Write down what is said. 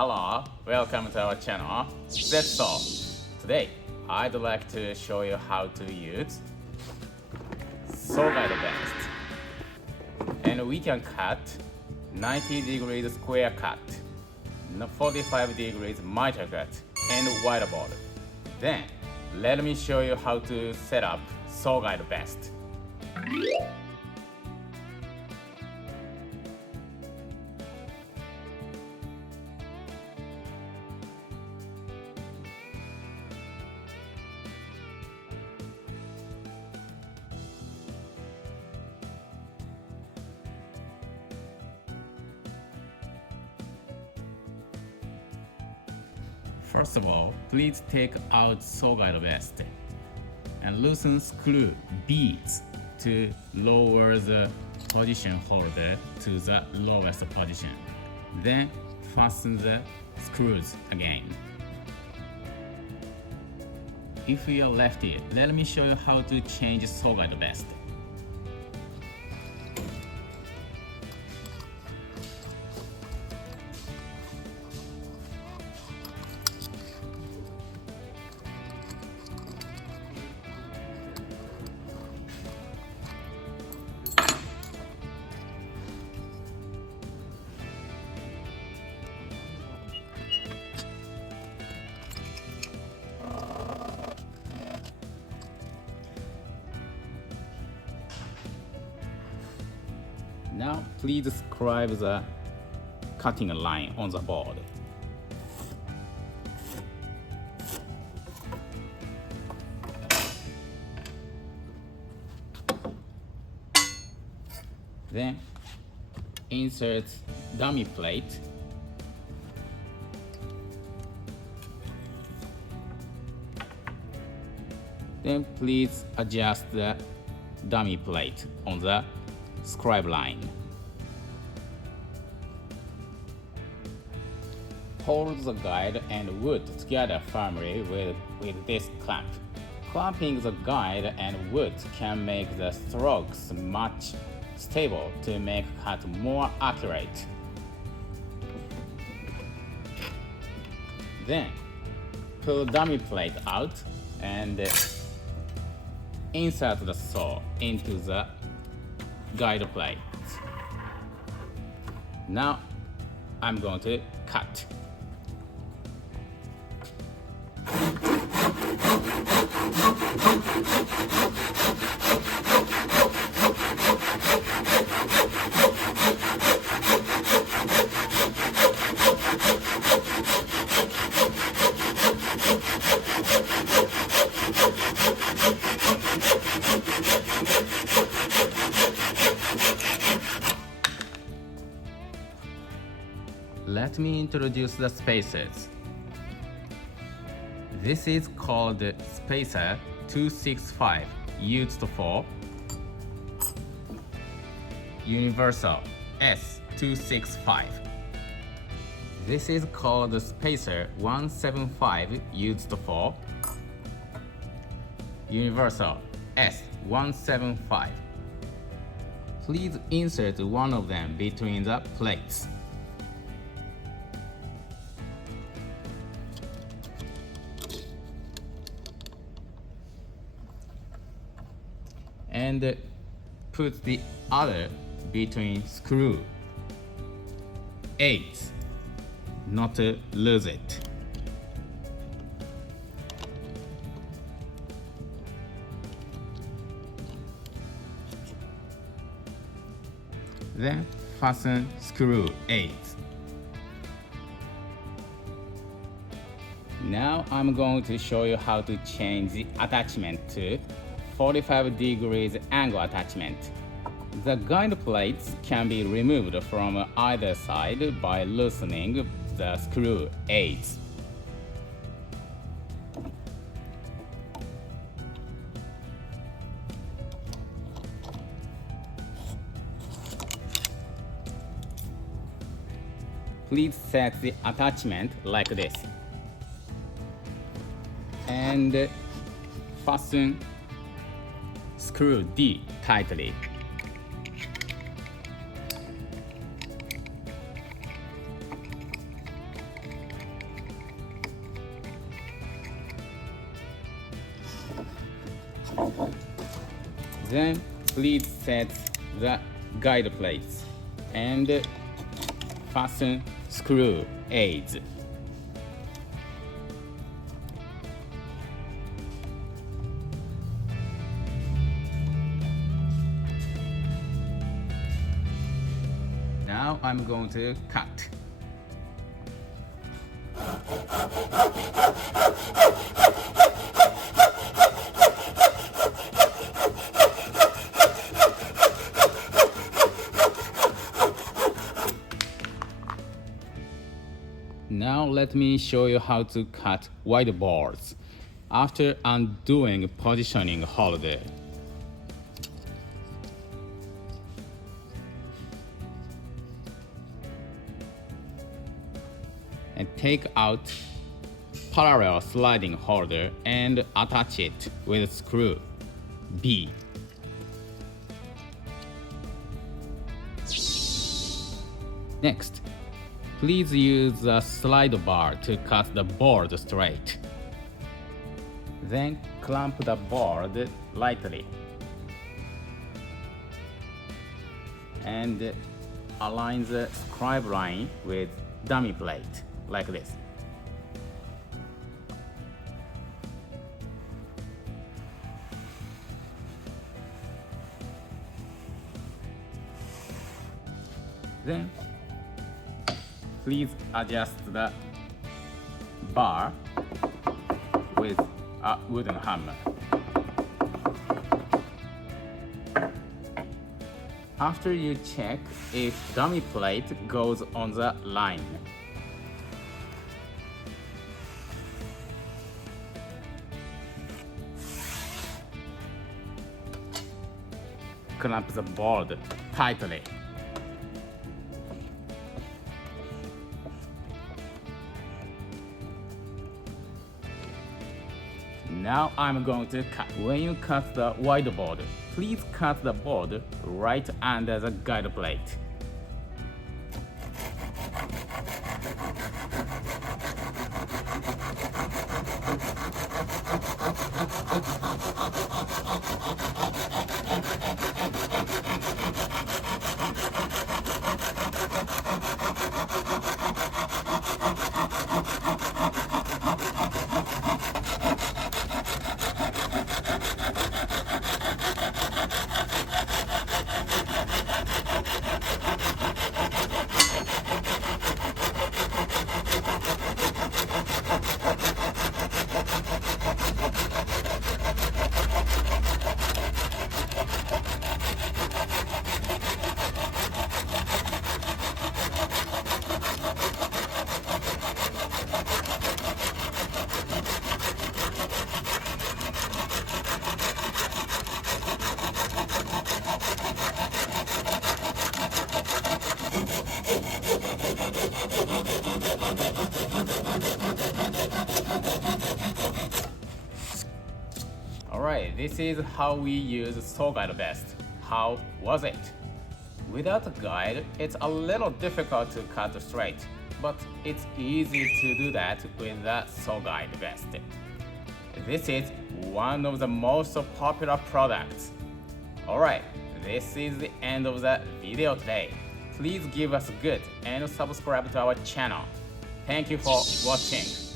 Hello, welcome to our channel, ZETSAW. Today, I'd like to show you how to use saw guide best. And we can cut 90 degrees square cut, 45 degrees miter cut, and whiteboard. Then, let me show you how to set up saw guide best. First of all, please take out saw guide best and loosen screw beads to lower the position holder to the lowest position. Then fasten the screws again. If you are lefty, let me show you how to change saw guide best. Now, please describe the cutting line on the board. Then, insert dummy plate. Then, please adjust the dummy plate on the scribe line. Hold the guide and wood together firmly with this clamp. Clamping the guide and wood can make the strokes much stable to make cut more accurate. Then, pull dummy plate out and insert the saw into the guide plate. Now, I'm going to cut. Let me introduce the spacers. This is called spacer 265, used for universal S265. This is called spacer 175, used for universal S175. Please insert one of them between the plates. And put the other between screw 8, not to lose it. Then fasten screw 8. Now I'm going to show you how to change the attachment to 45 degrees angle attachment. The guide plates can be removed from either side by loosening the screw 8. Please set the attachment like this and fasten screw D tightly. Then please set the guide plates and fasten screw aids. Now I'm going to cut. Now let me show you how to cut wide boards after undoing positioning holder. And take out parallel sliding holder and attach it with screw B. Next, please use the slide bar to cut the board straight. Then clamp the board lightly and align the scribe line with dummy plate like this. Then please adjust the bar with a wooden hammer. After you check if dummy plate goes on the line. Clamp the board tightly. Now I'm going to cut. When you cut the wide board, please cut the board right under the guide plate. Alright, this is how we use saw guide best. How was it? Without a guide, it's a little difficult to cut straight, but it's easy to do that with the saw guide best. This is one of the most popular products. Alright, this is the end of the video today. Please give us a good and subscribe to our channel. Thank you for watching.